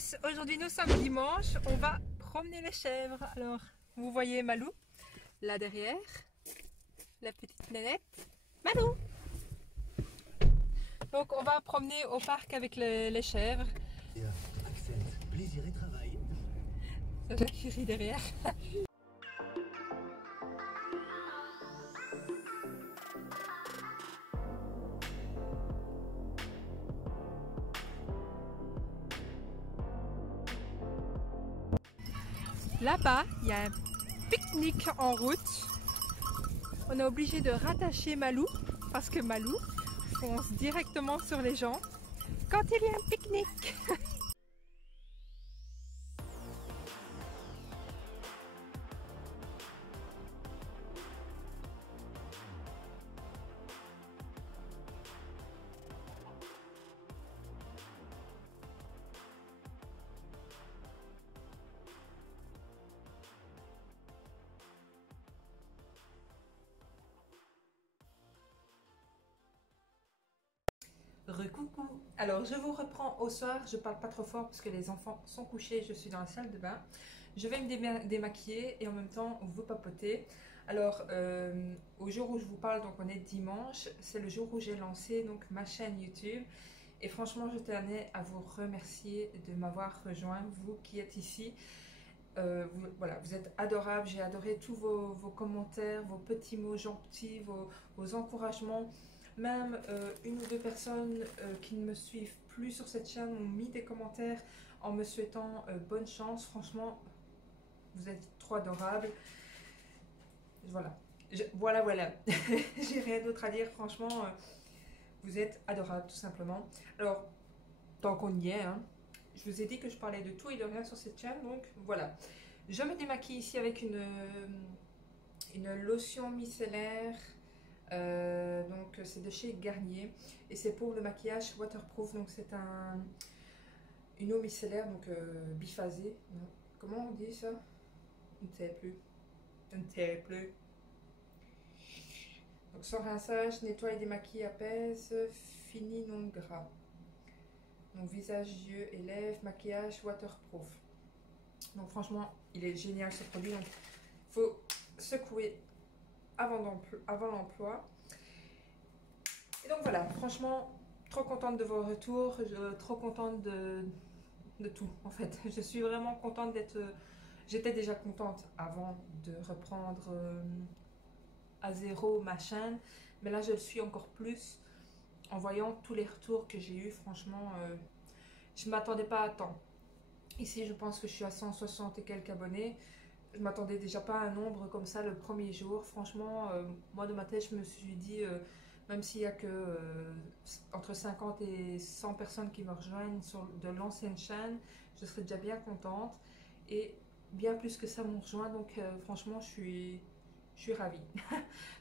tous, aujourd'hui nous sommes dimanche, on va promener les chèvres. Alors, vous voyez Malou, là derrière, la petite nénette, Malou. Donc on va promener au parc avec les chèvres. Accent, plaisir et travail. C'est la qui rit derrière. Là-bas, il y a un pique-nique en route. On est obligé de rattacher Malou parce que Malou fonce directement sur les gens quand il y a un pique-nique. Recoucou. Alors je vous reprends au soir, je parle pas trop fort parce que les enfants sont couchés, je suis dans la salle de bain. Je vais me démaquiller et en même temps vous papoter. Alors au jour où je vous parle, donc on est dimanche, c'est le jour où j'ai lancé donc ma chaîne YouTube. Et franchement je tenais à vous remercier de m'avoir rejoint, vous qui êtes ici. Voilà, vous êtes adorables, j'ai adoré tous vos commentaires, vos petits mots gentils, vos encouragements. Même une ou deux personnes qui ne me suivent plus sur cette chaîne ont mis des commentaires en me souhaitant bonne chance. Franchement, vous êtes trop adorables. Voilà, voilà. J'ai rien d'autre à dire. Franchement, vous êtes adorables tout simplement. Alors, tant qu'on y est, hein, je vous ai dit que je parlais de tout et de rien sur cette chaîne. Donc voilà, je me démaquille ici avec une lotion micellaire. Donc c'est de chez Garnier et c'est pour le maquillage waterproof. Donc c'est une eau micellaire donc biphasée. Non. Comment on dit ça? Je ne sais plus. Je ne sais plus. Donc sans rinçage, nettoie et démaquille, apaise, fini non gras. Donc visage, yeux et lèvres, maquillage waterproof. Donc franchement il est génial ce produit. Donc il faut secouer avant l'emploi. Et donc voilà, franchement, trop contente de vos retours, trop contente de tout en fait. Je suis vraiment contente d'être... J'étais déjà contente avant de reprendre à zéro ma chaîne, mais là je le suis encore plus en voyant tous les retours que j'ai eu. Franchement, je ne m'attendais pas à tant. Ici je pense que je suis à 160 et quelques abonnés. Je ne m'attendais déjà pas à un nombre comme ça le premier jour. Franchement, moi de ma tête, je me suis dit, même s'il n'y a que entre 50 et 100 personnes qui me rejoignent de l'ancienne chaîne, je serais déjà bien contente. Et bien plus que ça m'ont rejoint. Donc franchement, je suis ravie,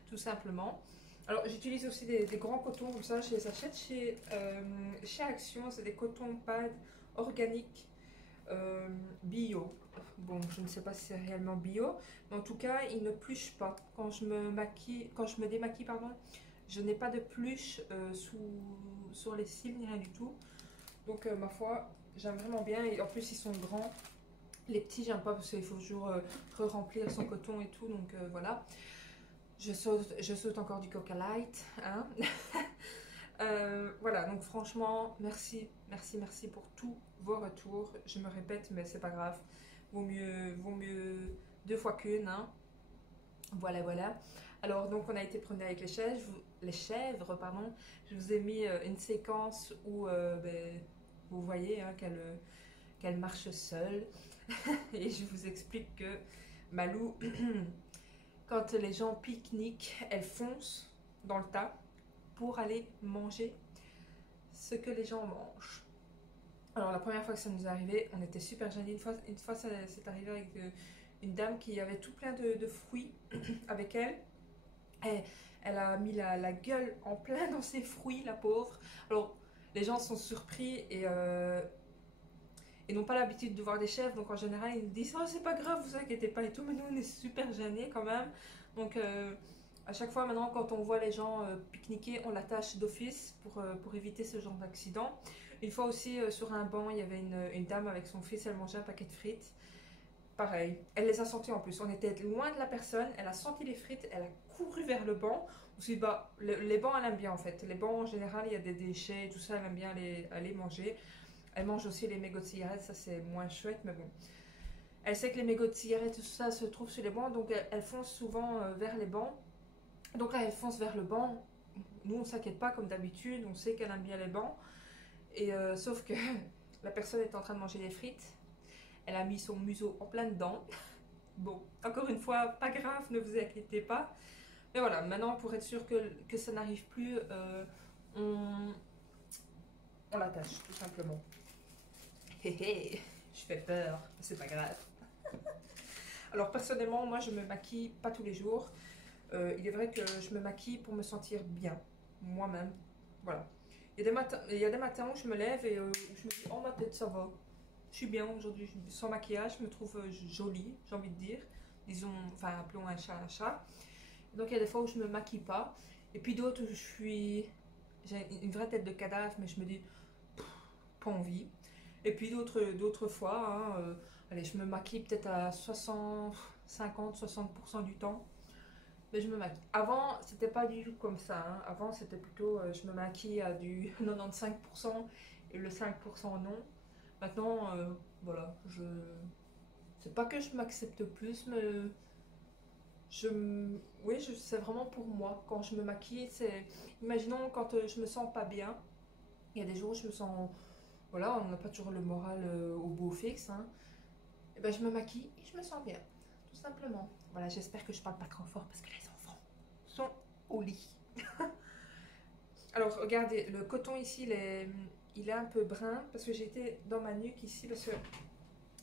tout simplement. Alors j'utilise aussi des grands cotons comme ça. Je les achète chez Action. C'est des cotons pads organiques. Bio. Bon, je ne sais pas si c'est réellement bio, mais en tout cas, il ne pluche pas. Quand je me démaquille, pardon, je n'ai pas de pluche sur les cils ni rien du tout. Donc, ma foi, j'aime vraiment bien. Et en plus, ils sont grands. Les petits, j'aime pas parce qu'il faut toujours re-remplir son coton et tout. Donc, voilà. Je saute encore du Coca Light. Hein. Voilà, donc franchement, merci pour tous vos retours. Je me répète, mais c'est pas grave. Vaut mieux deux fois qu'une, hein. Voilà. Alors, donc, on a été promener avec les chèvres, pardon. Je vous ai mis une séquence où vous voyez hein, qu'elle marche seule. Et je vous explique que Malou, quand les gens pique-niquent, elle fonce dans le tas pour aller manger ce que les gens mangent. Alors la première fois que ça nous est arrivé, on était super gênés. Une fois ça s'est arrivé avec une dame qui avait tout plein de fruits avec elle. Et elle a mis la gueule en plein dans ses fruits, la pauvre. Alors les gens sont surpris et n'ont pas l'habitude de voir des chèvres. Donc en général ils nous disent oh c'est pas grave, vous inquiétez pas et tout. Mais nous on est super gênés quand même. Donc à chaque fois maintenant quand on voit les gens pique-niquer, on l'attache d'office pour éviter ce genre d'accident. Une fois aussi, sur un banc, il y avait une dame avec son fils, elle mangeait un paquet de frites. Pareil, elle les a senties en plus. On était loin de la personne, elle a senti les frites, elle a couru vers le banc. On s'est dit, bah, les bancs, elle aime bien en fait. Les bancs, en général, il y a des déchets et tout ça, elle aime bien aller manger. Elle mange aussi les mégots de cigarettes, ça c'est moins chouette, mais bon. Elle sait que les mégots de cigarettes, tout ça se trouve sur les bancs, donc elle fonce souvent vers les bancs. Donc là, elle fonce vers le banc. Nous, on s'inquiète pas comme d'habitude, on sait qu'elle aime bien les bancs. Et sauf que la personne est en train de manger des frites. Elle a mis son museau en plein dedans. Bon, encore une fois, pas grave, ne vous inquiétez pas. Mais voilà, maintenant, pour être sûr que ça n'arrive plus, on l'attache, tout simplement. Hé hé, je fais peur, c'est pas grave. Alors, personnellement, moi, je me maquille pas tous les jours. Il est vrai que je me maquille pour me sentir bien, moi-même. Voilà. Il y a des matins où je me lève et où je me dis, oh, ma tête, ça va. Je suis bien aujourd'hui, sans maquillage, je me trouve jolie, j'ai envie de dire. Disons, enfin, appelons un chat un chat. Donc, il y a des fois où je me maquille pas. Et puis d'autres où j'ai une vraie tête de cadavre, mais je me dis, pas envie. Et puis d'autres fois, hein, allez, je me maquille peut-être à 50-60% du temps. Mais je me maquille. Avant, c'était pas du tout comme ça. Hein. Avant, c'était plutôt, je me maquille à du 95% et le 5% non. Maintenant, voilà, c'est pas que je m'accepte plus, mais oui, c'est vraiment pour moi. Quand je me maquille, imaginons quand je me sens pas bien. Il y a des jours où je me sens, voilà, on n'a pas toujours le moral au beau fixe. Hein. Et ben, je me maquille et je me sens bien, tout simplement. Voilà, j'espère que je parle pas trop fort parce que les enfants sont au lit. Alors, regardez, le coton ici, il est un peu brun parce que j'ai été dans ma nuque ici parce que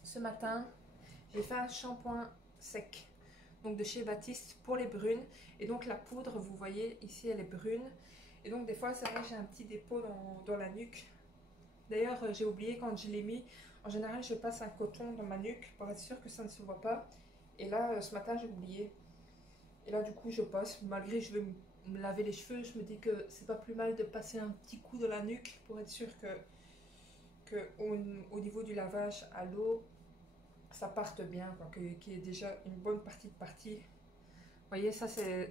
ce matin, j'ai fait un shampoing sec, donc de chez Baptiste pour les brunes. Et donc la poudre, vous voyez, ici, elle est brune. Et donc des fois, c'est vrai que j'ai un petit dépôt dans la nuque. D'ailleurs, j'ai oublié quand je l'ai mis. En général, je passe un coton dans ma nuque pour être sûr que ça ne se voit pas. Et là, ce matin, j'ai oublié. Et là, du coup, je passe. Malgré que je vais me laver les cheveux, je me dis que c'est pas plus mal de passer un petit coup dans la nuque pour être sûr que au niveau du lavage à l'eau, ça parte bien, qu'il y ait déjà une bonne partie de partie. Vous voyez, c'est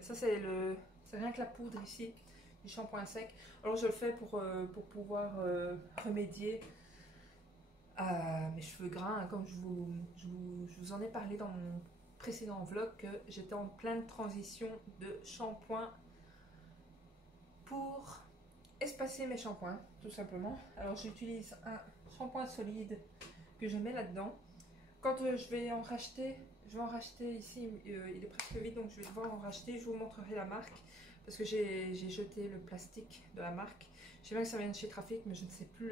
rien que la poudre ici, du shampoing sec. Alors je le fais pour pouvoir remédier à mes cheveux gras, hein, comme je vous en ai parlé dans mon précédent vlog, que j'étais en pleine transition de shampoing pour espacer mes shampoings, tout simplement. Alors j'utilise un shampoing solide que je mets là-dedans. Quand je vais en racheter ici, il est presque vide, donc je vais devoir en racheter. Je vous montrerai la marque parce que j'ai jeté le plastique de la marque. Je sais bien que ça vient de chez Trafic, mais je ne sais plus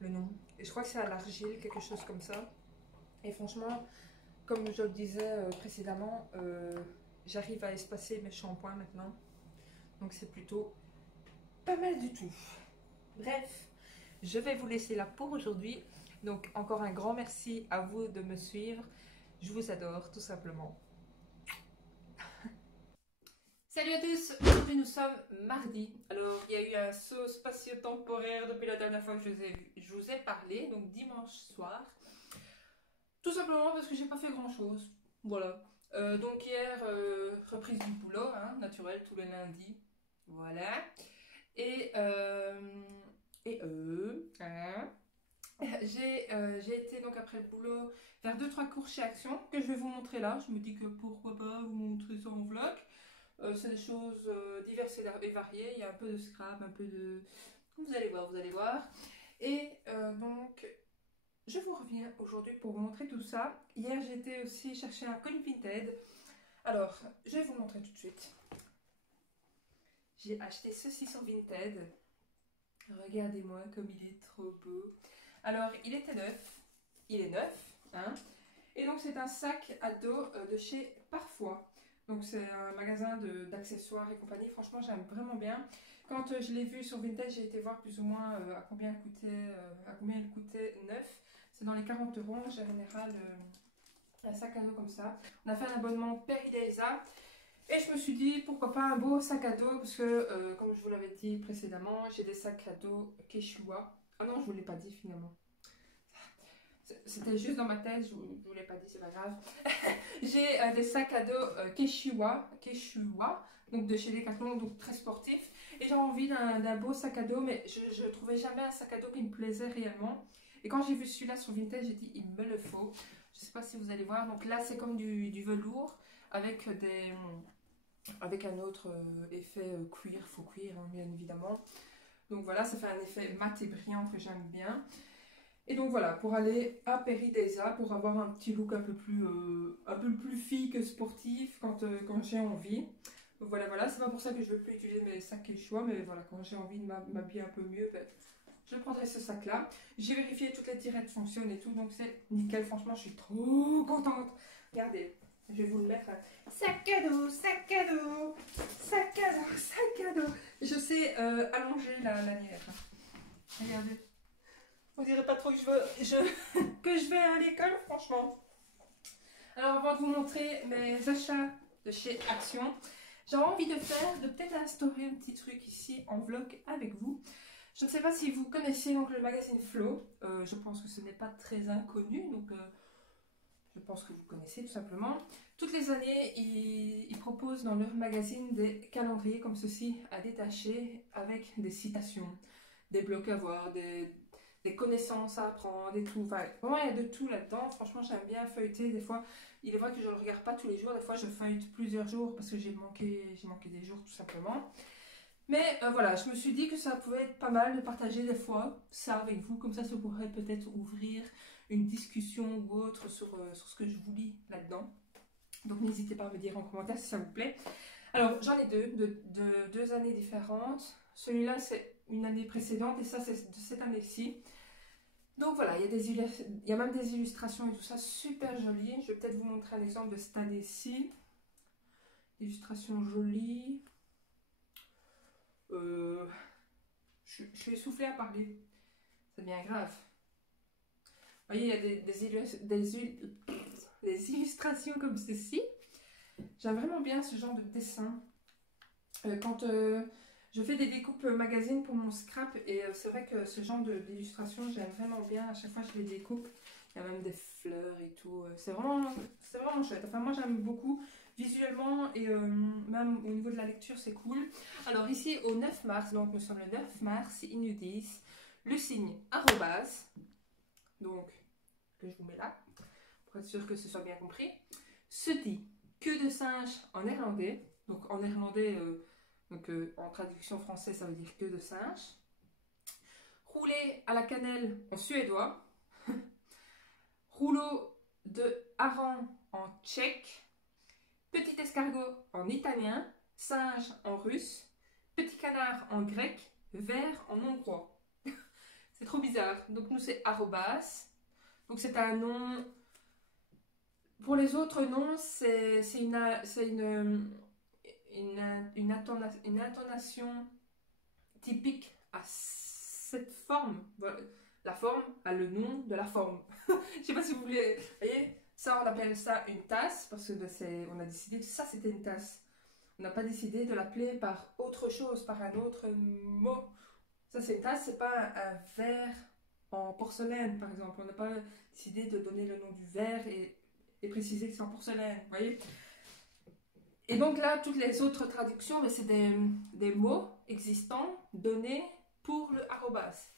le nom. Et je crois que c'est à l'argile, quelque chose comme ça. Et franchement, comme je le disais précédemment, j'arrive à espacer mes shampoings maintenant. Donc c'est plutôt pas mal du tout. Bref, je vais vous laisser là pour aujourd'hui. Donc encore un grand merci à vous de me suivre. Je vous adore tout simplement. Salut à tous, aujourd'hui nous sommes mardi. Alors il y a eu un saut spatio-temporaire depuis la dernière fois que je vous ai parlé, donc dimanche soir. Tout simplement parce que j'ai pas fait grand chose. Voilà. Donc hier, reprise du boulot, hein, naturel, tous les lundis. Voilà. Et hein. J'ai été donc après le boulot faire 2-3 cours chez Action que je vais vous montrer là. Je me dis que pourquoi pas vous montrer ça en vlog. C'est des choses diverses et variées. Il y a un peu de scrap, un peu de... Vous allez voir, vous allez voir. Et donc, je vous reviens aujourd'hui pour vous montrer tout ça. Hier, j'ai été aussi chercher un colis Vinted. Alors, je vais vous montrer tout de suite. J'ai acheté ceci sur Vinted. Regardez-moi comme il est trop beau. Alors, il était neuf. Il est neuf. Hein. Et donc, c'est un sac à dos de chez Parfois. Donc, c'est un magasin d'accessoires et compagnie. Franchement, j'aime vraiment bien. Quand je l'ai vu sur Vinted, j'ai été voir plus ou moins à combien il coûtait neuf. C'est dans les 40 € en général, un sac à dos comme ça. On a fait un abonnement Peridaisa. Et je me suis dit, pourquoi pas un beau sac à dos, parce que, comme je vous l'avais dit précédemment, j'ai des sacs à dos Quechua. Ah non, je vous l'ai pas dit finalement. C'était juste dans ma tête, je vous l'ai pas dit, c'est pas grave. J'ai des sacs à dos Quechua, donc de chez Decathlon, donc très sportifs. Et j'ai envie d'un beau sac à dos, mais je trouvais jamais un sac à dos qui me plaisait réellement. Et quand j'ai vu celui-là sur Vinted, j'ai dit, il me le faut. Je sais pas si vous allez voir. Donc là, c'est comme du velours avec avec un autre effet cuir, faux cuir, hein, bien évidemment. Donc voilà, ça fait un effet mat et brillant que j'aime bien. Et donc voilà, pour aller à Paris-Deza, pour avoir un petit look un peu plus fille que sportif quand j'ai envie. Donc voilà, c'est pas pour ça que je ne veux plus utiliser mes sacs Quechua, mais voilà, quand j'ai envie de m'habiller un peu mieux, ben, je prendrai ce sac-là. J'ai vérifié, toutes les tirettes fonctionnent et tout, donc c'est nickel. Franchement, je suis trop contente. Regardez, je vais vous le mettre. Sac à dos, sac à dos, sac à dos, sac à dos. Je sais allonger la lanière. Regardez. On dirait pas trop que je vais à l'école, franchement. Alors, avant de vous montrer mes achats de chez Action, j'ai envie de peut-être instaurer un petit truc ici en vlog avec vous. Je ne sais pas si vous connaissez donc le magazine Flow. Je pense que ce n'est pas très inconnu, donc je pense que vous connaissez tout simplement. Toutes les années, ils proposent dans leur magazine des calendriers comme ceci à détacher avec des citations, des blocs à voir, des connaissances à apprendre et tout. Enfin, vraiment, il y a de tout là-dedans. Franchement, j'aime bien feuilleter. Des fois, il est vrai que je ne le regarde pas tous les jours. Des fois, je feuillete plusieurs jours parce que j'ai manqué des jours tout simplement. Mais voilà, je me suis dit que ça pouvait être pas mal de partager des fois ça avec vous. Comme ça pourrait peut-être ouvrir une discussion ou autre sur ce que je vous lis là-dedans. Donc, n'hésitez pas à me dire en commentaire si ça vous plaît. Alors, j'en ai deux années différentes. Celui-là, c'est une année précédente et ça, c'est de cette année-ci. Donc voilà, il y a même des illustrations et tout ça, super jolies. Je vais peut-être vous montrer un exemple de cette année-ci. Illustration jolie. Je suis essoufflée à parler. C'est bien grave. Vous voyez, il y a des illustrations comme ceci. J'aime vraiment bien ce genre de dessin. Quand je fais des découpes magazine pour mon scrap et c'est vrai que ce genre d'illustration, j'aime vraiment bien. À chaque fois, je les découpe. Il y a même des fleurs et tout. C'est vraiment chouette. Enfin, moi, j'aime beaucoup visuellement et même au niveau de la lecture, c'est cool. Alors ici, au 9 mars, donc nous sommes le 9 mars, ils nous disent le signe arrobase, donc que je vous mets là, pour être sûr que ce soit bien compris, se dit queue de singe en néerlandais. Donc en néerlandais, en traduction française, ça veut dire queue de singe. Roulé à la cannelle en suédois. Rouleau de hareng en tchèque. Petit escargot en italien. Singe en russe. Petit canard en grec. Ver en hongrois. C'est trop bizarre. Donc nous c'est arrobas. Donc c'est un nom. Pour les autres noms, c'est une intonation typique à cette forme. La forme a le nom de la forme. Je sais pas si vous voulez. Vous voyez, ça on appelle ça une tasse parce que on a décidé que ça c'était une tasse. On n'a pas décidé de l'appeler par autre chose, par un autre mot. Ça c'est une tasse, c'est pas un verre en porcelaine par exemple. On n'a pas décidé de donner le nom du verre et préciser que c'est en porcelaine. Vous voyez. Et donc là, toutes les autres traductions, c'est des mots existants donnés pour le arrobas.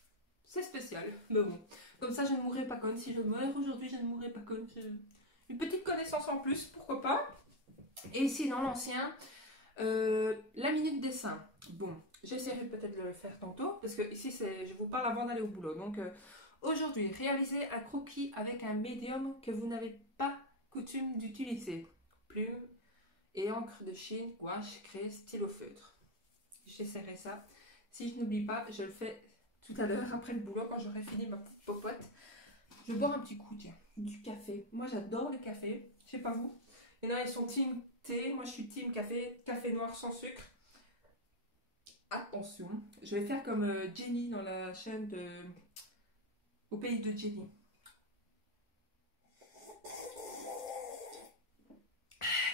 C'est spécial, mais bon. Comme ça, je ne mourrai pas conne. Si je meurs aujourd'hui, je ne mourrai pas conne. Une petite connaissance en plus, pourquoi pas. Et ici, dans l'ancien, la minute dessin. Bon, j'essaierai peut-être de le faire tantôt, parce que ici, je vous parle avant d'aller au boulot. Donc, aujourd'hui, réalisez un croquis avec un médium que vous n'avez pas coutume d'utiliser. Plume et encre de Chine, gouache, craie, stylo feutre. J'essaierai ça. Si je n'oublie pas, je le fais tout à l'heure après le boulot quand j'aurai fini ma petite popote. Je bois un petit coup, tiens, du café. Moi j'adore le café, je sais pas vous. Il y en a, ils sont team thé, moi je suis team café, café noir sans sucre. Attention, je vais faire comme Jenny dans la chaîne Au pays de Jenny.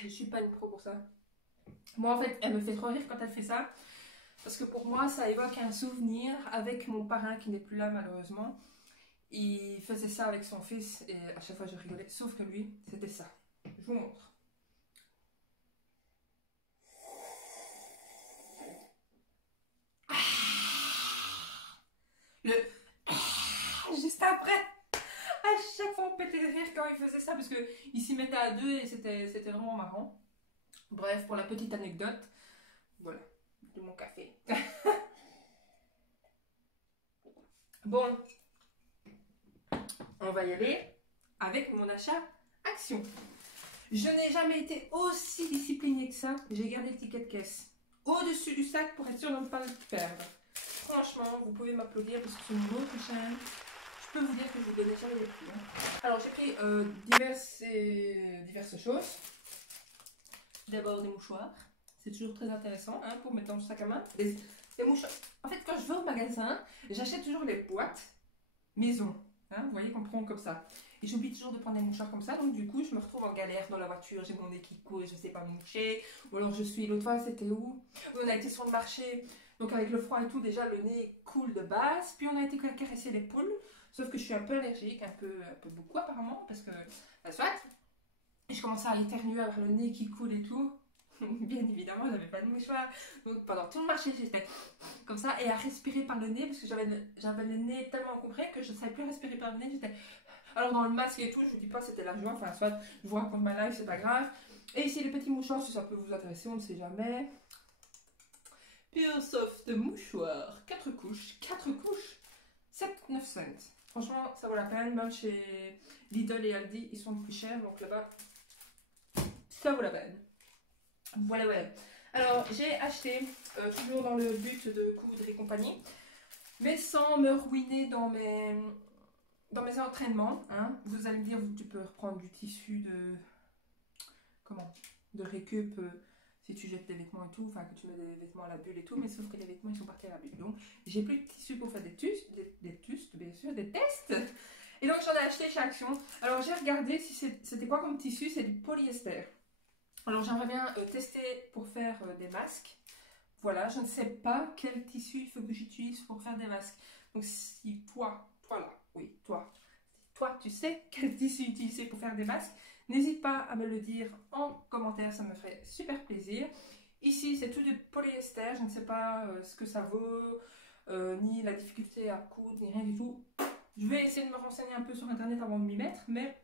Je suis pas une pro pour ça. Moi en fait, elle me fait trop rire quand elle fait ça. Parce que pour moi, ça évoque un souvenir avec mon parrain qui n'est plus là malheureusement. Il faisait ça avec son fils et à chaque fois je rigolais. Sauf que lui, c'était ça. Je vous montre. Le juste après. À chaque fois on pétait de rire quand il faisait ça parce qu'il s'y mettait à deux et c'était vraiment marrant. Bref, pour la petite anecdote, voilà, de mon café. Bon, on va y aller avec mon achat Action. Je n'ai jamais été aussi disciplinée que ça. J'ai gardé le ticket de caisse au-dessus du sac pour être sûre de ne pas le perdre. Franchement, vous pouvez m'applaudir parce que c'est une autre chaîne. Je peux vous dire que je vous donnais jamais les prix. Hein. Alors, j'ai pris diverses choses. D'abord des mouchoirs. C'est toujours très intéressant hein, pour mettre dans le sac à main. Des mouchoirs. En fait, quand je vais au magasin, j'achète toujours les boîtes maison. Hein, vous voyez qu'on prend comme ça. Et j'oublie toujours de prendre des mouchoirs comme ça. Donc du coup, je me retrouve en galère dans la voiture. J'ai mon nez qui coule, je ne sais pas me moucher. Ou alors je suis... L'autre fois, c'était où? On a été sur le marché. Donc avec le froid et tout, déjà le nez coule de base. Puis on a été caresser les poules. Sauf que je suis un peu allergique, un peu beaucoup apparemment. Parce que, soit, je commençais à éternuer, avoir le nez qui coule et tout. Bien évidemment, j'avais pas de mouchoir. Donc pendant tout le marché, j'étais comme ça et à respirer par le nez parce que j'avais le nez tellement encombré que je ne savais plus respirer par le nez. J'étais... Alors dans le masque et tout, je vous dis pas c'était la joie. Enfin, soit je vous raconte ma life, c'est pas grave. Et ici les petits mouchoirs, si ça peut vous intéresser, on ne sait jamais. Pure Soft mouchoir, 4 couches, 7,9 cents. Franchement, ça vaut la peine. Même chez Lidl et Aldi, ils sont plus chers. Donc là-bas, ça vaut la peine. Voilà, voilà. Alors, j'ai acheté, toujours dans le but de coudre et compagnie, mais sans me ruiner dans mes entraînements. Hein. Vous allez me dire, tu peux reprendre du tissu de... Comment? De récup si tu jettes des vêtements et tout, enfin que tu mets des vêtements à la bulle et tout, mais sauf que les vêtements, ils sont partis à la bulle. Donc, j'ai plus de tissu pour faire des tests. Et donc, j'en ai acheté chez Action. Alors, j'ai regardé si c'était quoi comme tissu, c'est du polyester. Alors j'aimerais bien tester pour faire des masques. Voilà, je ne sais pas quel tissu il faut que j'utilise pour faire des masques. Donc si toi là, oui, toi tu sais quel tissu utiliser pour faire des masques, n'hésite pas à me le dire en commentaire, ça me ferait super plaisir. Ici c'est tout du polyester, je ne sais pas ce que ça vaut, ni la difficulté à coudre, ni rien du tout. Je vais essayer de me renseigner un peu sur internet avant de m'y mettre, mais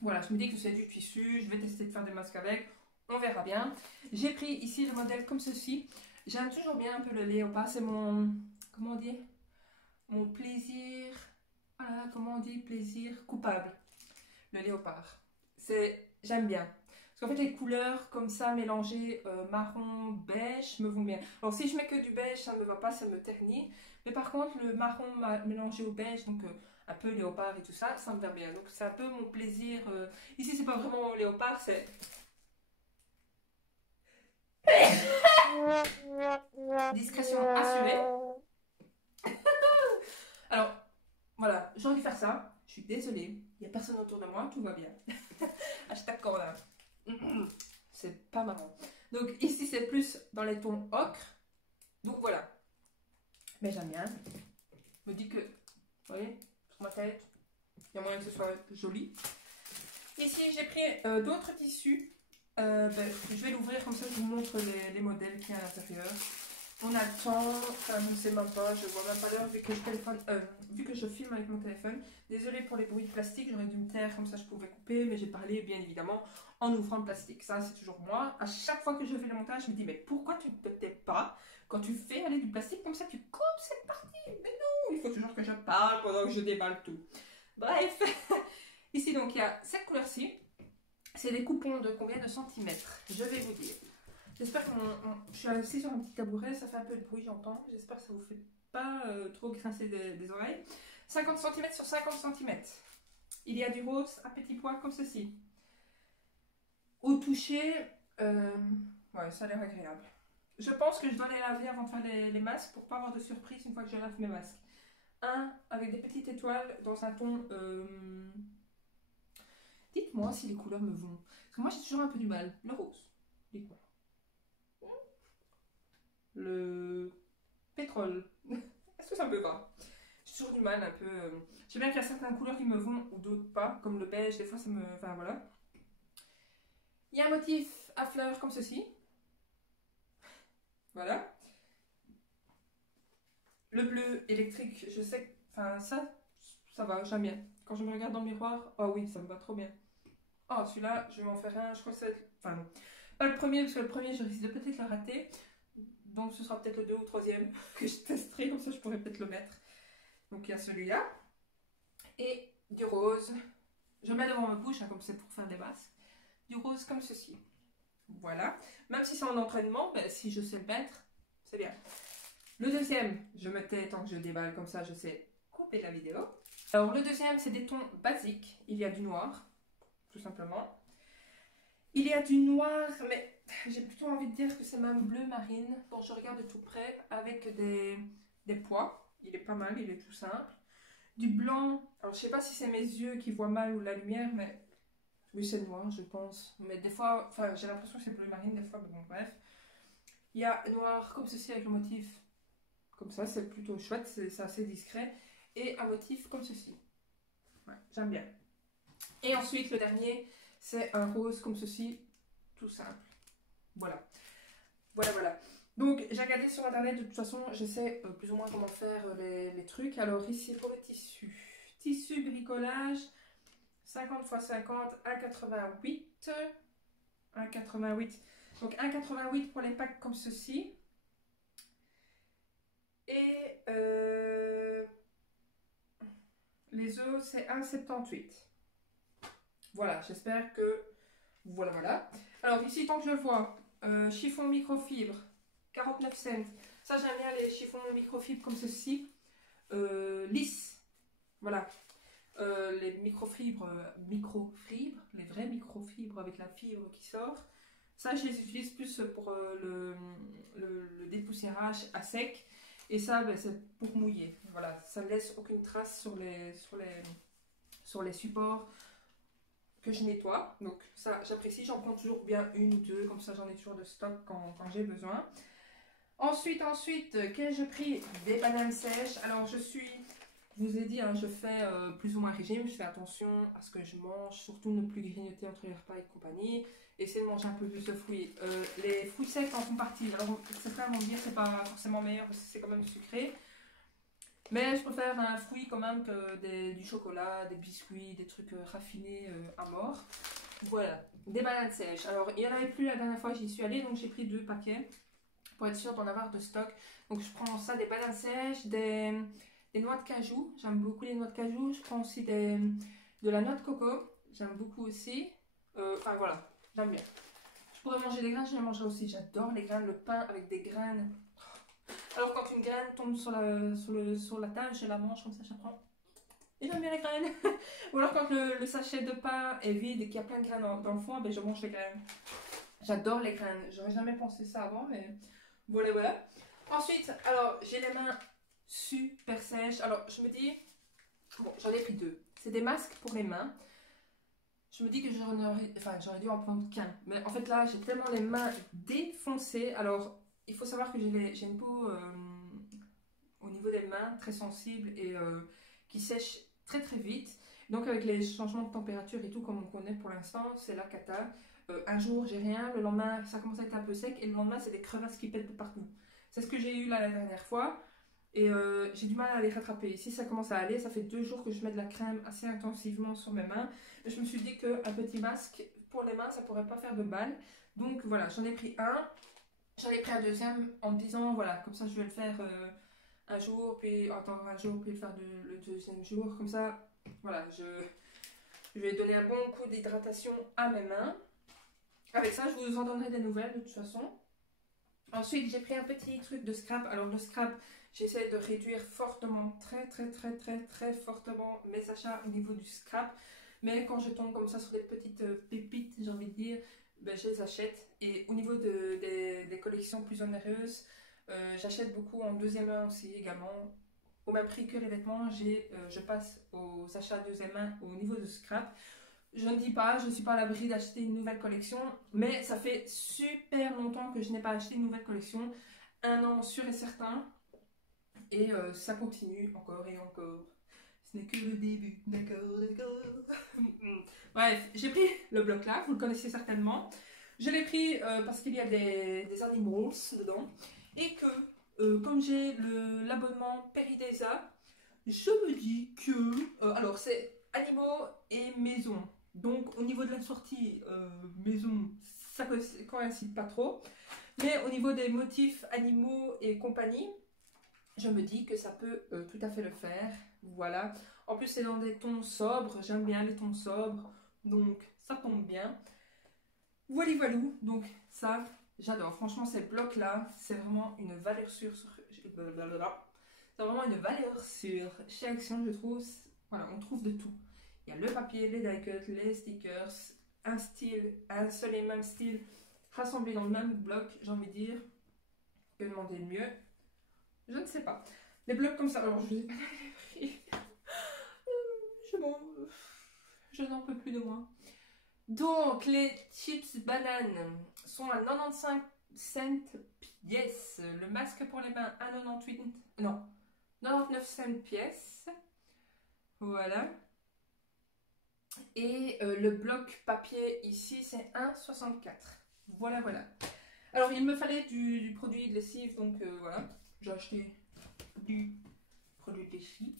voilà, je me dis que c'est du tissu, je vais tester de faire des masques avec. On verra bien. J'ai pris ici le modèle comme ceci. J'aime toujours bien un peu le léopard. C'est mon... Comment on dit? Mon plaisir... Voilà, comment on dit? Plaisir coupable. Le léopard. J'aime bien. Parce qu'en fait, les couleurs comme ça, mélangées marron, beige, me vont bien. Alors, si je mets que du beige, ça ne me va pas, ça me ternit. Mais par contre, le marron mélangé au beige, donc un peu léopard et tout ça, ça me va bien. Donc, c'est un peu mon plaisir. Ici, c'est pas vraiment léopard, c'est... Discrétion assurée. Alors, voilà, j'ai envie de faire ça. Je suis désolée, il n'y a personne autour de moi, tout va bien. Hashtag corona. C'est pas marrant. Donc ici, c'est plus dans les tons ocre. Donc voilà. Mais j'aime bien. Je me dis que, vous voyez, sur ma tête, il y a moyen que ce soit joli. Ici, j'ai pris d'autres tissus. Je vais l'ouvrir comme ça, je vous montre les modèles qu'il y a à l'intérieur. On a le temps, enfin, je ne sais même pas, je vois même pas l'heure vu que je filme avec mon téléphone. Désolée pour les bruits de plastique, j'aurais dû me taire, comme ça je pouvais couper, mais j'ai parlé bien évidemment en ouvrant le plastique. Ça, c'est toujours moi. À chaque fois que je fais le montage, je me dis, mais pourquoi tu ne te tais pas quand tu fais aller du plastique comme ça, tu coupes cette partie? Mais non, il faut toujours que je parle pendant que je déballe tout. Bref, ici donc il y a cette couleur-ci. C'est des coupons de combien de centimètres? Je vais vous dire. J'espère que je suis assise sur un petit tabouret, ça fait un peu de bruit, j'entends. J'espère que ça ne vous fait pas trop grincer des oreilles. 50 cm sur 50 cm. Il y a du rose à petits pois comme ceci. Au toucher, ouais, ça a l'air agréable. Je pense que je dois les laver avant de faire les masques pour ne pas avoir de surprise une fois que je lave mes masques. Un avec des petites étoiles dans un ton... Dites-moi si les couleurs me vont. Parce que moi j'ai toujours un peu du mal. Le rose, dites-moi. Le pétrole. Est-ce que ça me va? J'ai toujours du mal un peu. Je sais bien qu'il y a certaines couleurs qui me vont ou d'autres pas, comme le beige, des fois ça me. Enfin voilà. Il y a un motif à fleurs comme ceci. Voilà. Le bleu électrique, je sais que. Enfin ça va, j'aime bien. Quand je me regarde dans le miroir, oh oui, ça me va trop bien. Oh, celui-là, je vais en faire un, je crois que ça va être. Enfin, non. Pas le premier, parce que le premier, je risque de peut-être le rater. Donc ce sera peut-être le 2 ou 3e que je testerai, comme ça je pourrais peut-être le mettre. Donc il y a celui-là. Et du rose. Je le mets devant ma bouche, hein, comme c'est pour faire des masques. Du rose comme ceci. Voilà. Même si c'est en entraînement, ben, si je sais le mettre, c'est bien. Le deuxième, je me tais tant que je déballe, comme ça je sais couper la vidéo. Alors le deuxième, c'est des tons basiques. Il y a du noir, tout simplement. Il y a du noir, mais j'ai plutôt envie de dire que c'est même bleu marine. Bon, je regarde de tout près avec des pois. Il est pas mal, il est tout simple. Du blanc, alors je sais pas si c'est mes yeux qui voient mal ou la lumière, mais oui, c'est noir, je pense. Mais des fois, enfin, j'ai l'impression que c'est bleu marine, des fois, mais bon, bref. Il y a noir comme ceci avec le motif comme ça, c'est plutôt chouette, c'est assez discret. Et un motif comme ceci. Ouais, j'aime bien. Et ensuite, le dernier, c'est un rose comme ceci, tout simple. Voilà. Voilà, voilà. Donc, j'ai regardé sur internet, de toute façon, je sais plus ou moins comment faire les trucs. Alors, ici, pour le tissu. Tissu bricolage, 50 x 50, 1,88. 1,88. Donc, 1,88 pour les packs comme ceci. Et les os, c'est 1,78. Voilà, j'espère que... Voilà, voilà. Alors, ici, tant que je le vois, chiffon microfibre, 49 cents. Ça, j'aime bien les chiffons microfibres comme ceci. Lisses. Voilà. Les microfibres, les vraies microfibres avec la fibre qui sort. Ça, je les utilise plus pour le dépoussiérage à sec. Et ça, ben, c'est pour mouiller. Voilà, ça ne laisse aucune trace sur les supports que je nettoie. Donc ça, j'apprécie. J'en prends toujours bien une ou deux. Comme ça, j'en ai toujours de stock quand j'ai besoin. Ensuite, qu'ai-je pris? Des bananes sèches. Alors, je vous ai dit, hein, je fais plus ou moins régime. Je fais attention à ce que je mange. Surtout ne plus grignoter entre les repas et compagnie. Essayer de manger un peu plus de fruits. Les fruits secs en font partie. Alors, certains vont me dire que c'est pas forcément meilleur parce que c'est quand même sucré. Mais je préfère un fruit quand même que du chocolat, des biscuits, des trucs raffinés à mort. Voilà, des bananes sèches. Alors, il n'y en avait plus la dernière fois que j'y suis allée, donc j'ai pris 2 paquets pour être sûre d'en avoir de stock. Donc, je prends ça, des bananes sèches, des noix de cajou. J'aime beaucoup les noix de cajou. Je prends aussi de la noix de coco. J'aime beaucoup aussi. Enfin, voilà. J'aime bien. Je pourrais manger des graines, je les mangerai aussi. J'adore les graines, le pain avec des graines. Alors quand une graine tombe sur la table, je la mange comme ça, j'apprends. Et j'aime bien les graines. Ou alors quand le sachet de pain est vide et qu'il y a plein de graines dans le fond, ben je mange les graines. J'adore les graines. J'aurais jamais pensé ça avant, mais voilà, voilà. Ensuite, alors j'ai les mains super sèches. Alors je me dis, bon, j'en ai pris 2. C'est des masques pour les mains. Je me dis que j'aurais dû en prendre qu'un. Mais en fait là, j'ai tellement les mains défoncées. Alors, il faut savoir que j'ai une peau au niveau des mains très sensible et qui sèche très très vite. Donc avec les changements de température et tout, comme on connaît pour l'instant, c'est la cata. Un jour, j'ai rien. Le lendemain, ça commence à être un peu sec. Et le lendemain, c'est des crevasses qui pètent de partout. C'est ce que j'ai eu là la dernière fois. Et j'ai du mal à les rattraper. Ici, ça commence à aller. Ça fait 2 jours que je mets de la crème assez intensivement sur mes mains. Et je me suis dit qu'un petit masque pour les mains, ça pourrait pas faire de mal. Donc voilà, j'en ai pris un. J'en ai pris un deuxième en me disant, voilà, comme ça je vais le faire un jour, puis attendre un jour, puis le faire le deuxième jour. Comme ça, voilà, je vais donner un bon coup d'hydratation à mes mains. Avec ça, je vous en donnerai des nouvelles de toute façon. Ensuite, j'ai pris un petit truc de scrap. Alors le scrap, j'essaie de réduire fortement, très fortement mes achats au niveau du scrap. Mais quand je tombe comme ça sur des petites pépites, j'ai envie de dire, ben, je les achète. Et au niveau des collections plus onéreuses, j'achète beaucoup en deuxième main aussi également. Au même prix que les vêtements, je passe aux achats deuxième main au niveau de scrap. Je ne dis pas, je ne suis pas à l'abri d'acheter une nouvelle collection, mais ça fait super longtemps que je n'ai pas acheté une nouvelle collection. 1 an sûr et certain. Et ça continue encore et encore. Ce n'est que le début. D'accord, d'accord. Bref, j'ai pris le bloc là, vous le connaissez certainement. Je l'ai pris parce qu'il y a des animals dedans. Et que, comme j'ai l'abonnement Peridesa, je me dis que... alors, c'est animaux et maison. Donc, au niveau de la sortie maison, ça coïncide pas trop. Mais au niveau des motifs animaux et compagnie, je me dis que ça peut tout à fait le faire. Voilà. En plus, c'est dans des tons sobres. J'aime bien les tons sobres. Donc, ça tombe bien. Voilà, voilou. Donc, ça, j'adore. Franchement, ces blocs-là, c'est vraiment une valeur sûre. C'est vraiment une valeur sûre. Chez Action, je trouve, voilà, on trouve de tout. Il y a le papier, les die cuts, les stickers, un style, un seul et même style, rassemblés dans le même bloc, j'ai envie de dire. Que demander de mieux? Je ne sais pas. Des blocs comme ça, alors je vous ai pas donné les prix. Je n'en peux plus de moi. Donc, les chips bananes sont à 95 cents pièce. Le masque pour les mains à 98, non, 99 cents pièce. Voilà. Et le bloc papier ici, c'est 1,64. Voilà, voilà. Alors, il me fallait du produit de lessive, donc voilà. J'ai acheté du produit de lessive,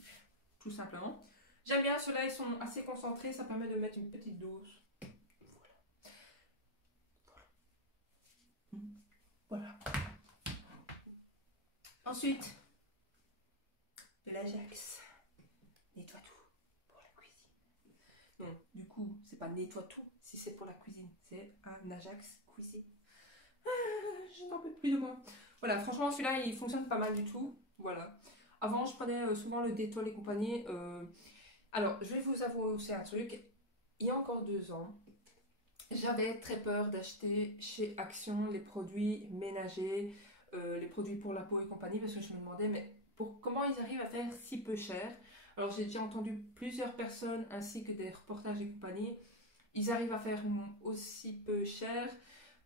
tout simplement. J'aime bien, ceux-là, ils sont assez concentrés, ça permet de mettre une petite dose. Voilà. Ensuite, de l'Ajax. Nettoie tout pour la cuisine. Non, du coup, c'est pas nettoie tout si c'est pour la cuisine. C'est un Ajax cuisine. Je n'en peux plus de moi. Voilà, franchement, celui-là, il fonctionne pas mal du tout. Voilà. Avant, je prenais souvent le Détoil et compagnie. Alors, je vais vous avouer aussi un truc. Il y a encore 2 ans, j'avais très peur d'acheter chez Action les produits ménagers, les produits pour la peau et compagnie, parce que je me demandais, mais comment ils arrivent à faire si peu cher? Alors, j'ai déjà entendu plusieurs personnes, ainsi que des reportages et compagnie, ils arrivent à faire aussi peu cher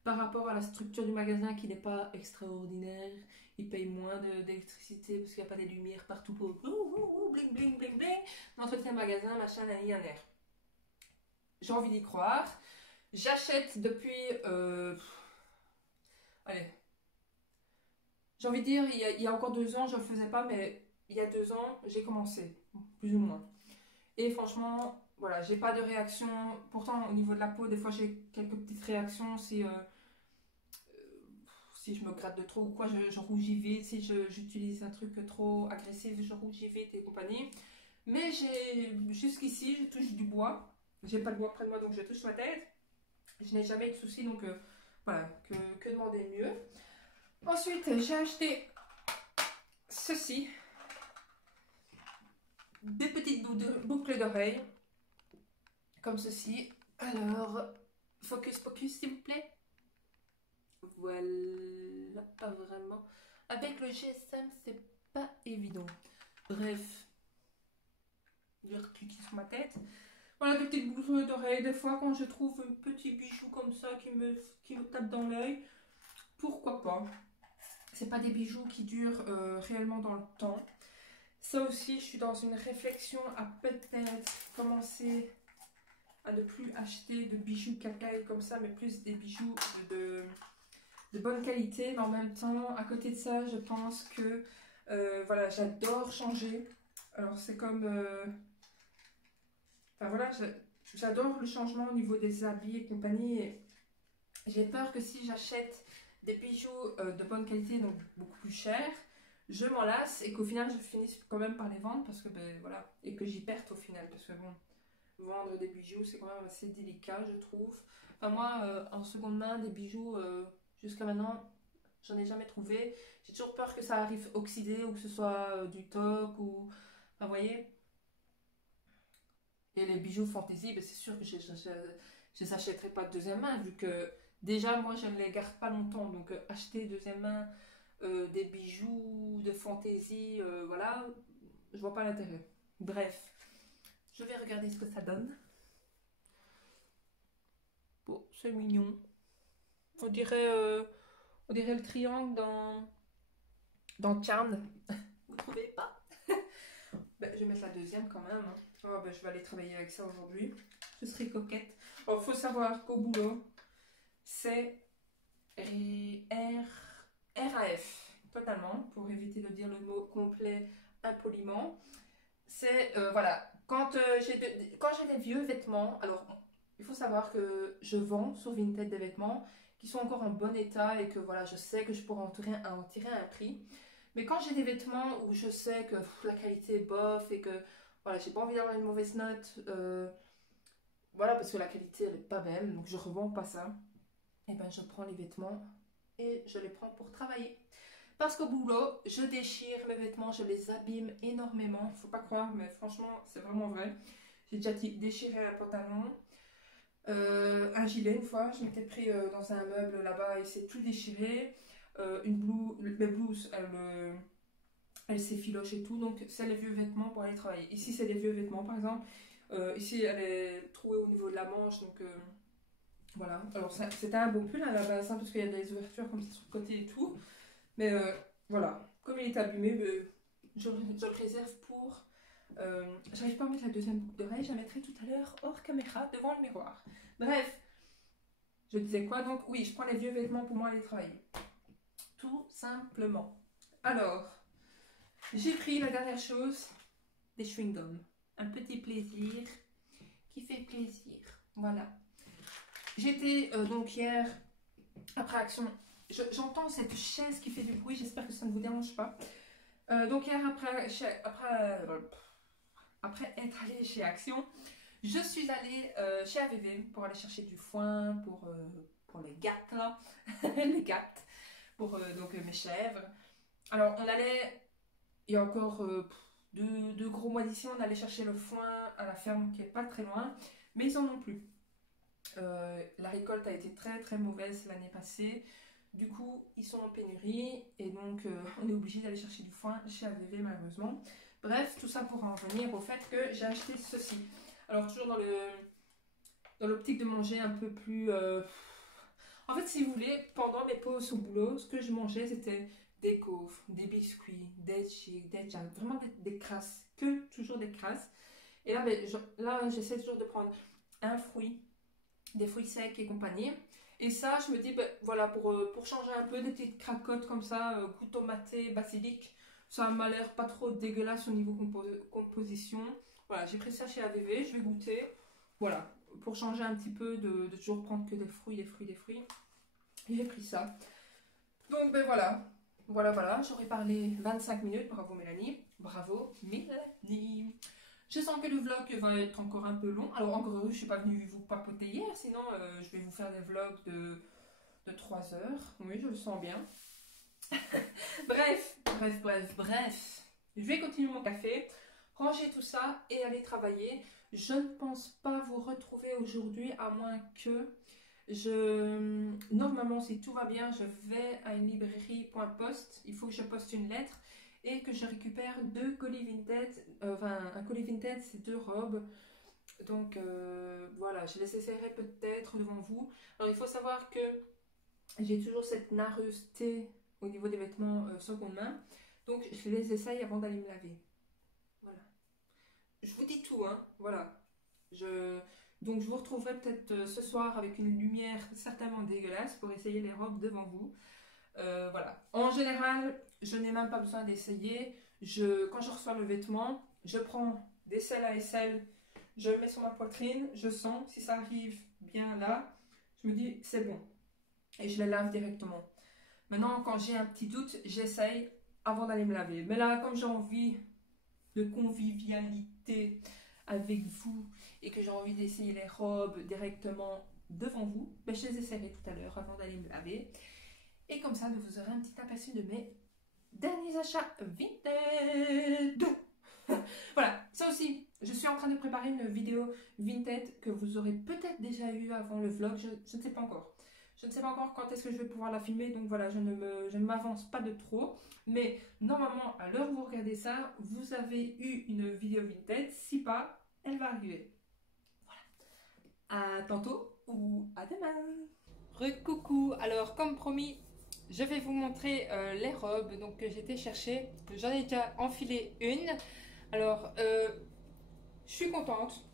par rapport à la structure du magasin qui n'est pas extraordinaire. Ils payent moins d'électricité parce qu'il n'y a pas des lumières partout pour bling bling bling bling. L'entretien magasin, machin, nani, un air. J'ai envie d'y croire. J'achète depuis... allez. J'ai envie de dire, il y a encore 2 ans, je ne le faisais pas, mais il y a 2 ans, j'ai commencé, plus ou moins. Et franchement, voilà, j'ai pas de réaction. Pourtant, au niveau de la peau, des fois, j'ai quelques petites réactions. Si je me gratte de trop ou quoi, je rougis vite. Si j'utilise un truc trop agressif, je rougis vite et compagnie. Mais jusqu'ici, je touche du bois. J'ai pas de bois près de moi, donc je touche ma tête. Je n'ai jamais eu de soucis, donc voilà, que demander de mieux. Ensuite, j'ai acheté ceci. Des petites boucles d'oreilles. Comme ceci. Alors, focus, s'il vous plaît. Voilà, pas vraiment. Avec le GSM, c'est pas évident. Bref. Je vais recliquer sur ma tête. Voilà, des petites boucles d'oreilles. Des fois, quand je trouve un petit bijou comme ça qui me tape dans l'œil, pourquoi pas. C'est pas des bijoux qui durent réellement dans le temps. Ça aussi, je suis dans une réflexion à peut-être commencer à ne plus acheter de bijoux cacaille comme ça, mais plus des bijoux de bonne qualité. Mais en même temps, à côté de ça, je pense que voilà, j'adore changer. Alors c'est comme... enfin voilà, j'adore le changement au niveau des habits et compagnie. Et j'ai peur que si j'achète des bijoux de bonne qualité, donc beaucoup plus chers, je m'en lasse et qu'au final je finisse quand même par les vendre parce que ben voilà, et que j'y perde au final parce que bon, vendre des bijoux c'est quand même assez délicat je trouve. Enfin moi en seconde main des bijoux jusqu'à maintenant j'en ai jamais trouvé. J'ai toujours peur que ça arrive oxydé ou que ce soit du toc ou enfin vous voyez. Et les bijoux fantaisie, ben c'est sûr que je les achèterai pas de deuxième main vu que déjà moi je ne les garde pas longtemps, donc acheter deuxième main des bijoux de fantaisie, voilà, je vois pas l'intérêt. Bref, je vais regarder ce que ça donne. Bon, c'est mignon. On dirait le triangle dans Charmed. trouvez pas. Ben, je vais mettre la deuxième quand même. Hein. Oh, ben, je vais aller travailler avec ça aujourd'hui. Je serai coquette. Alors, il faut savoir qu'au boulot, c'est RAF, totalement, pour éviter de dire le mot complet impoliment. C'est, voilà, quand j'ai des vieux vêtements, alors il faut savoir que je vends sur Vinted des vêtements qui sont encore en bon état et que voilà, je sais que je pourrais en tirer un prix. Mais quand j'ai des vêtements où je sais que la qualité est bof et que voilà, j'ai pas envie d'avoir une mauvaise note, voilà, parce que la qualité elle est pas belle, donc je revends pas ça, et ben je prends les vêtements et je les prends pour travailler. Parce qu'au boulot, je déchire mes vêtements, je les abîme énormément. Faut pas croire, mais franchement, c'est vraiment vrai. J'ai déjà déchiré un pantalon, un gilet une fois. Je m'étais pris dans un meuble là-bas et c'est tout déchiré. Mes blouses, elles s'effilochent et tout. Donc, c'est les vieux vêtements pour aller travailler. Ici, c'est des vieux vêtements, par exemple. Ici, elle est trouée au niveau de la manche, donc voilà. Alors, c'était un beau pull à la base, hein, parce qu'il y a des ouvertures comme ça sur le côté et tout. Mais voilà, comme il est abîmé, je le réserve pour... J'arrive pas à mettre la deuxième boucle d'oreille, je la mettrai tout à l'heure hors caméra devant le miroir. Bref, je disais quoi donc? Oui, je prends les vieux vêtements pour moi aller travailler. Tout simplement. Alors, j'ai pris la dernière chose, des chewing-gums. Un petit plaisir qui fait plaisir. Voilà. J'étais donc hier, après Action... J'entends cette chaise qui fait du bruit, j'espère que ça ne vous dérange pas. Donc hier, après être allée chez Action, je suis allée chez AVV pour aller chercher du foin pour les gâtes là, les gâtes, pour donc mes chèvres. Alors on allait, il y a encore 2 gros mois d'ici, on allait chercher le foin à la ferme qui est pas très loin, mais ils en ont plus. La récolte a été très très mauvaise l'année passée. Du coup, ils sont en pénurie et donc on est obligé d'aller chercher du foin chez AVV malheureusement. Bref, tout ça pour en revenir au fait que j'ai acheté ceci. Alors toujours dans l'optique de manger un peu plus... En fait, si vous voulez, pendant mes pauses au boulot, ce que je mangeais c'était des gaufres, des biscuits, des chips, des jams, vraiment des crasses, toujours des crasses. Et là, j'essaie toujours de prendre un fruit, des fruits secs et compagnie. Et ça, je me dis, ben, voilà, pour changer un peu, des petites cracottes comme ça, goût tomaté, basilic, ça m'a l'air pas trop dégueulasse au niveau composition. Voilà, j'ai pris ça chez AVV, je vais goûter. Voilà, pour changer un petit peu, de toujours prendre que des fruits. J'ai pris ça. Donc, ben voilà, j'aurais parlé 25 minutes, bravo Mélanie. Bravo Mélanie. Je sens que le vlog va être encore un peu long. Alors encore heureux, je ne suis pas venue vous papoter hier, sinon je vais vous faire des vlogs de 3 heures. Oui, je le sens bien. Bref. Je vais continuer mon café, ranger tout ça et aller travailler. Je ne pense pas vous retrouver aujourd'hui, à moins que normalement, si tout va bien, je vais à une librairie.post. Il faut que je poste une lettre et que je récupère 2 colis Vinted, un colis Vinted, c'est 2 robes. Donc voilà, je les essaierai peut-être devant vous. Alors il faut savoir que j'ai toujours cette narreusité au niveau des vêtements seconde main. Donc je les essaye avant d'aller me laver. Voilà. Je vous dis tout, hein. Voilà. Donc je vous retrouverai peut-être ce soir avec une lumière certainement dégueulasse pour essayer les robes devant vous. Voilà. En général, je n'ai même pas besoin d'essayer. Quand je reçois le vêtement, je prends des selles à aisselle, je le mets sur ma poitrine, je sens, si ça arrive bien là, je me dis c'est bon. Et je les lave directement. Maintenant, quand j'ai un petit doute, j'essaye avant d'aller me laver. Mais là, comme j'ai envie de convivialité avec vous et que j'ai envie d'essayer les robes directement devant vous, ben je les essaierai tout à l'heure avant d'aller me laver. Et comme ça, vous aurez un petit aperçu de mes derniers achats Vinted. Voilà, ça aussi, je suis en train de préparer une vidéo Vinted que vous aurez peut-être déjà eu avant le vlog, je ne sais pas encore. Je ne sais pas encore quand est-ce que je vais pouvoir la filmer, donc voilà, je ne m'avance pas de trop. Mais normalement, à l'heure où vous regardez ça, vous avez eu une vidéo Vinted. Si pas, elle va arriver. Voilà. À tantôt ou à demain. Recoucou. Alors, comme promis, je vais vous montrer les robes donc, que j'ai été chercher. J'en ai déjà enfilé une. Alors, je suis contente.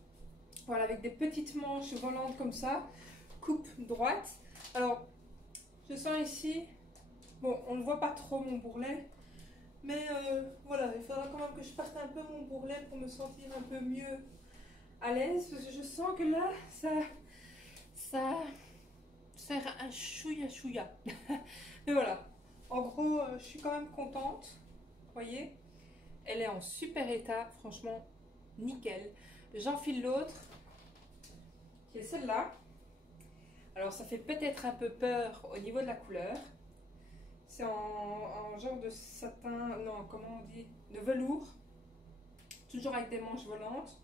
Voilà, avec des petites manches volantes comme ça. Coupe droite. Alors, je sens ici, bon, on ne voit pas trop mon bourrelet. Mais voilà, il faudra quand même que je parte un peu mon bourrelet pour me sentir un peu mieux à l'aise. Parce que je sens que là, ça sert un chouïa. Mais voilà, en gros, je suis quand même contente. Vous voyez, elle est en super état, franchement, nickel. J'enfile l'autre, qui est celle-là. Alors, ça fait peut-être un peu peur au niveau de la couleur. C'est en genre de satin, non, comment on dit, de velours. Toujours avec des manches volantes.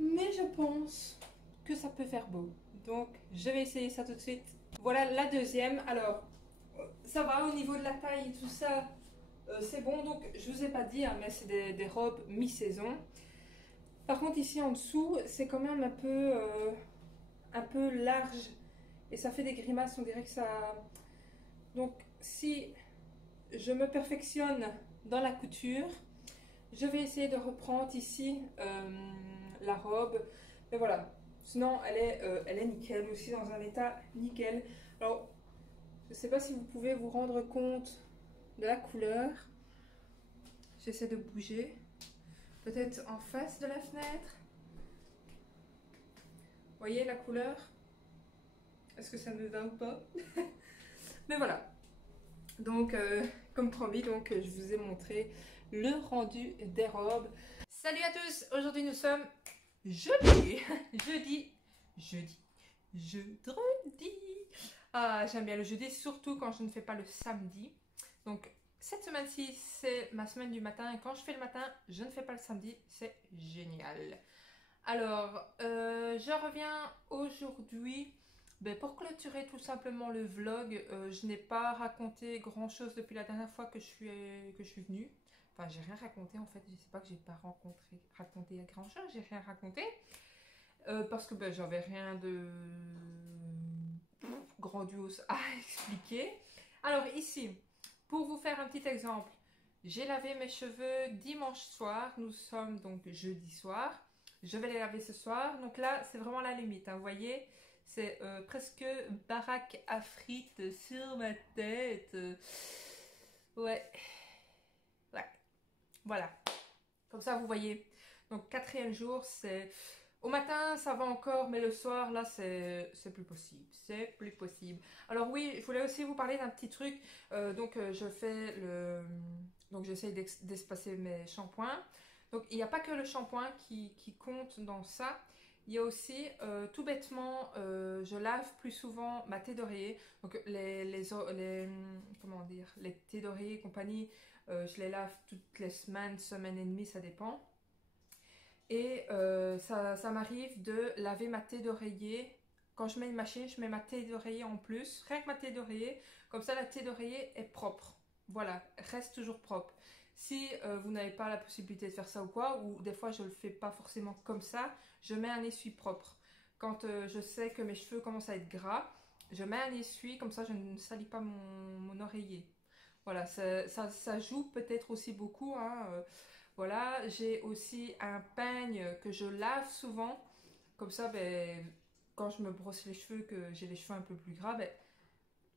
Mais je pense que ça peut faire beau. Donc, je vais essayer ça tout de suite. Voilà la deuxième. Alors, ça va au niveau de la taille et tout ça. C'est bon. Donc, je vous ai pas dit, hein, mais c'est des robes mi-saison. Par contre, ici en dessous, c'est quand même un peu large. Et ça fait des grimaces. On dirait que ça... Donc, si je me perfectionne dans la couture, je vais essayer de reprendre ici la robe. Mais voilà, sinon elle est nickel aussi, dans un état nickel. Alors, je ne sais pas si vous pouvez vous rendre compte de la couleur. J'essaie de bouger. Peut-être en face de la fenêtre. Vous voyez la couleur? Est-ce que ça me va ou pas? Mais voilà. Donc, comme promis, donc, je vous ai montré le rendu des robes. Salut à tous! Aujourd'hui, nous sommes jeudi. Jeudi. Ah, j'aime bien le jeudi, surtout quand je ne fais pas le samedi. Donc, cette semaine-ci, c'est ma semaine du matin. Et quand je fais le matin, je ne fais pas le samedi. C'est génial. Alors, je reviens aujourd'hui. Ben, pour clôturer tout simplement le vlog, je n'ai pas raconté grand chose depuis la dernière fois que je suis venue. Enfin, j'ai rien raconté en fait, je sais pas que j'ai pas raconté grand chose, j'ai rien raconté. Parce que ben, j'avais rien de grandiose à expliquer. Alors ici, pour vous faire un petit exemple, j'ai lavé mes cheveux dimanche soir, nous sommes donc jeudi soir. Je vais les laver ce soir, donc là c'est vraiment la limite, hein, vous voyez. C'est presque baraque à frites sur ma tête. Ouais. Voilà. Comme ça, vous voyez. Donc, quatrième jour, c'est... Au matin, ça va encore, mais le soir, là, c'est plus possible. C'est plus possible. Alors oui, je voulais aussi vous parler d'un petit truc. Je fais le... Donc, j'essaye d'espacer mes shampoings. Donc, il n'y a pas que le shampoing qui compte dans ça. Il y a aussi, tout bêtement, je lave plus souvent ma thé d'oreiller. Donc, comment dire, les thés d'oreiller et compagnie, je les lave toutes les semaines, semaine et demie, ça dépend. Et ça m'arrive de laver ma thé d'oreiller. Quand je mets une machine, je mets ma thé d'oreiller en plus. Rien que ma thé d'oreiller. Comme ça, la thé d'oreiller est propre. Voilà, reste toujours propre. Si vous n'avez pas la possibilité de faire ça ou quoi, ou des fois je ne le fais pas forcément comme ça, je mets un essuie propre. Quand je sais que mes cheveux commencent à être gras, je mets un essuie, comme ça je ne salis pas mon oreiller. Voilà, ça joue peut-être aussi beaucoup, hein, voilà, j'ai aussi un peigne que je lave souvent. Comme ça, ben, quand je me brosse les cheveux, que j'ai les cheveux un peu plus gras, ben,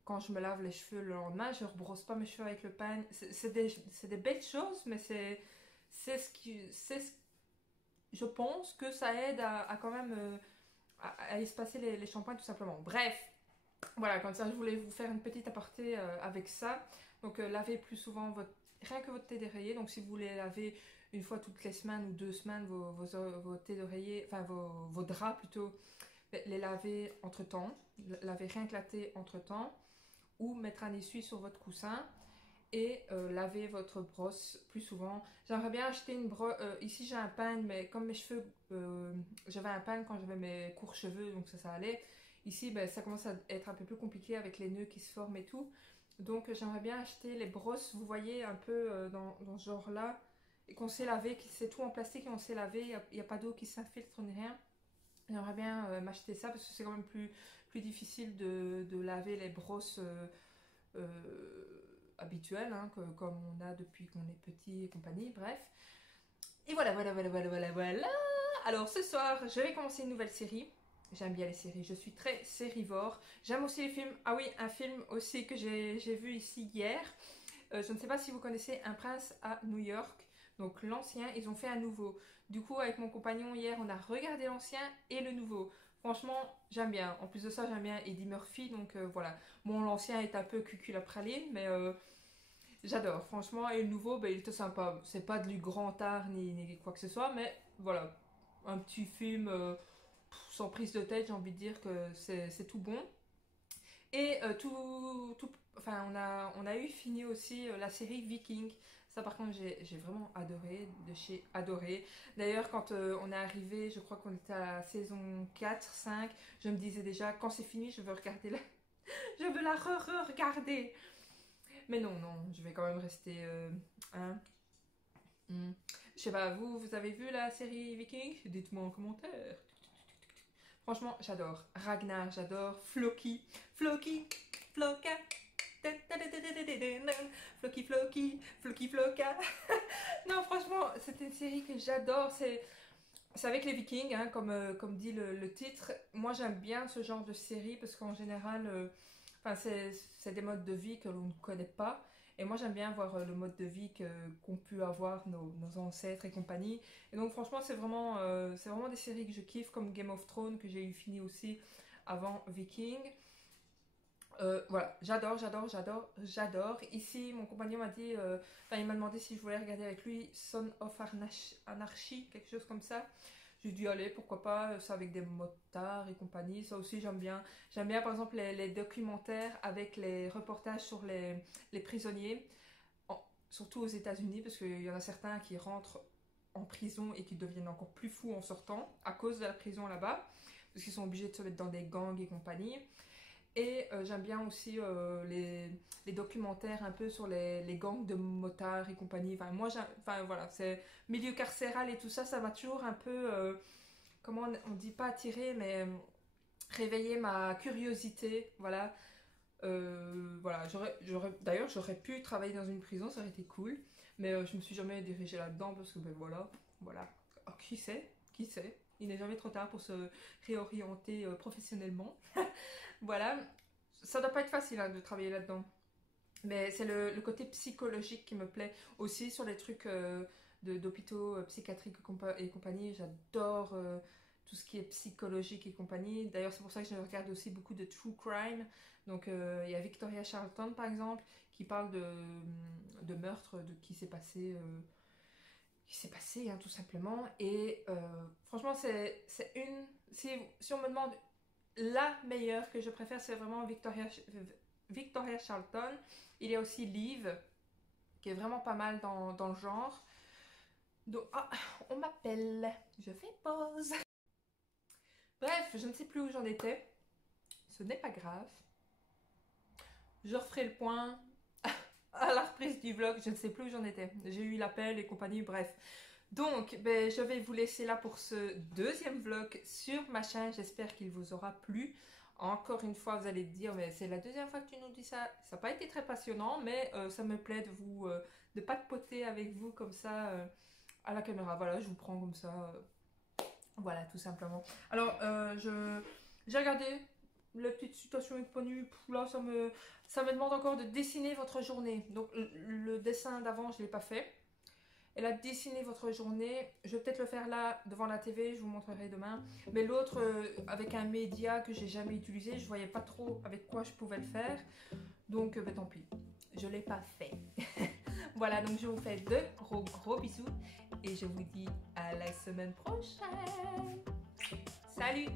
quand je me lave les cheveux le lendemain, je ne rebrosse pas mes cheveux avec le peigne. C'est des belles choses, mais je pense que ça aide à quand même à espacer les shampoings tout simplement. Bref, voilà, comme ça je voulais vous faire une petite aparté avec ça. Donc lavez plus souvent rien que votre thé d'oreiller. Donc si vous voulez laver une fois toutes les semaines ou 2 semaines vos thés d'oreiller, enfin vos draps plutôt, les laver entre temps. Lavez rien que la thé entre temps. Ou mettre un essuie sur votre coussin. Et laver votre brosse plus souvent. J'aimerais bien acheter une brosse. Ici j'ai un peigne, mais comme mes cheveux, j'avais un peigne quand j'avais mes courts cheveux, donc ça allait. Ici, ben, ça commence à être un peu plus compliqué avec les nœuds qui se forment et tout. Donc j'aimerais bien acheter les brosses, vous voyez, un peu dans ce genre-là. Et qu'on sait laver, c'est tout en plastique et on sait laver, il n'y a pas d'eau qui s'infiltre ni rien. J'aimerais bien m'acheter ça parce que c'est quand même plus difficile de laver les brosses habituel, hein, comme on a depuis qu'on est petit et compagnie, bref. Et voilà. Alors ce soir, je vais commencer une nouvelle série. J'aime bien les séries, je suis très sérivore. J'aime aussi les films. Ah oui, un film aussi que j'ai vu ici hier. Je ne sais pas si vous connaissez Un prince à New York. Donc l'ancien, ils ont fait un nouveau. Du coup, avec mon compagnon hier, on a regardé l'ancien et le nouveau. Franchement, j'aime bien. En plus de ça, j'aime bien Eddie Murphy. Donc voilà. Bon, l'ancien est un peu cucul à praline, mais j'adore. Franchement, et le nouveau, ben, il était sympa. C'est pas du grand art ni quoi que ce soit, mais voilà. Un petit film sans prise de tête, j'ai envie de dire que c'est tout bon. Et enfin, on a eu fini aussi la série Viking. Ça, par contre, j'ai vraiment adoré, de chez adoré. D'ailleurs, quand on est arrivé, je crois qu'on était à la saison 4, 5, je me disais déjà, quand c'est fini, je veux regarder la... je veux la re-regarder. Mais non, je vais quand même rester... Je sais pas, vous avez vu la série Viking? Dites-moi en commentaire. Franchement, j'adore. Ragnar, j'adore. Floki, Floka. Floka. Non, franchement, c'est une série que j'adore. C'est avec les Vikings, hein, comme dit le titre. Moi, j'aime bien ce genre de série parce qu'en général, c'est des modes de vie que l'on ne connaît pas. Et moi, j'aime bien voir le mode de vie qu'ont pu avoir nos ancêtres et compagnie. Et donc, franchement, c'est vraiment des séries que je kiffe, comme Game of Thrones, que j'ai eu fini aussi avant Viking. Voilà, j'adore. Ici, mon compagnon m'a dit, il m'a demandé si je voulais regarder avec lui Son of Anarchy, quelque chose comme ça. J'ai dit, allez, pourquoi pas, ça avec des motards et compagnie, ça aussi j'aime bien. J'aime bien par exemple les documentaires avec les reportages sur les prisonniers, surtout aux États-Unis, parce qu'il y en a certains qui rentrent en prison et qui deviennent encore plus fous en sortant à cause de la prison là-bas, parce qu'ils sont obligés de se mettre dans des gangs et compagnie. Et j'aime bien aussi les documentaires un peu sur les gangs de motards et compagnie. Voilà, c'est milieu carcéral et tout ça, ça m'a toujours un peu, comment on dit, pas attiré, mais réveillé ma curiosité. Voilà. Voilà, d'ailleurs, j'aurais pu travailler dans une prison, ça aurait été cool. Mais je me suis jamais dirigée là-dedans parce que, ben voilà. Oh, qui sait? Il n'est jamais trop tard pour se réorienter professionnellement. Voilà, ça doit pas être facile hein, de travailler là-dedans. Mais c'est le côté psychologique qui me plaît. Aussi sur les trucs d'hôpitaux psychiatriques et compagnie. J'adore tout ce qui est psychologique et compagnie. D'ailleurs, c'est pour ça que je regarde aussi beaucoup de true crime. Donc, il y a Victoria Charlton, par exemple, qui parle de meurtre, de qui s'est passé... hein, tout simplement. Et franchement, si on me demande la meilleure que je préfère, c'est vraiment Victoria Charlton. Il y a aussi Liv, qui est vraiment pas mal dans le genre. Donc, on m'appelle. Je fais pause. Bref, je ne sais plus où j'en étais. Ce n'est pas grave. Je referai le point à la reprise du vlog. Je ne sais plus où j'en étais. J'ai eu l'appel et compagnie, bref. Donc, je vais vous laisser là pour ce deuxième vlog sur ma chaîne. J'espère qu'il vous aura plu. Encore une fois, vous allez dire, mais c'est la deuxième fois que tu nous dis ça. Ça n'a pas été très passionnant, mais ça me plaît de papoter avec vous comme ça à la caméra. Voilà, je vous prends comme ça. Voilà, tout simplement. Alors, j'ai regardé la petite situation et compagnie. Là, ça me demande encore de dessiner votre journée. Donc, le dessin d'avant, je ne l'ai pas fait. Et là, dessiner votre journée, je vais peut-être le faire là devant la TV, je vous montrerai demain. Mais l'autre, avec un média que j'ai jamais utilisé, je voyais pas trop avec quoi je pouvais le faire. Donc, tant pis, je l'ai pas fait. Voilà, donc je vous fais de gros bisous et je vous dis à la semaine prochaine. Salut!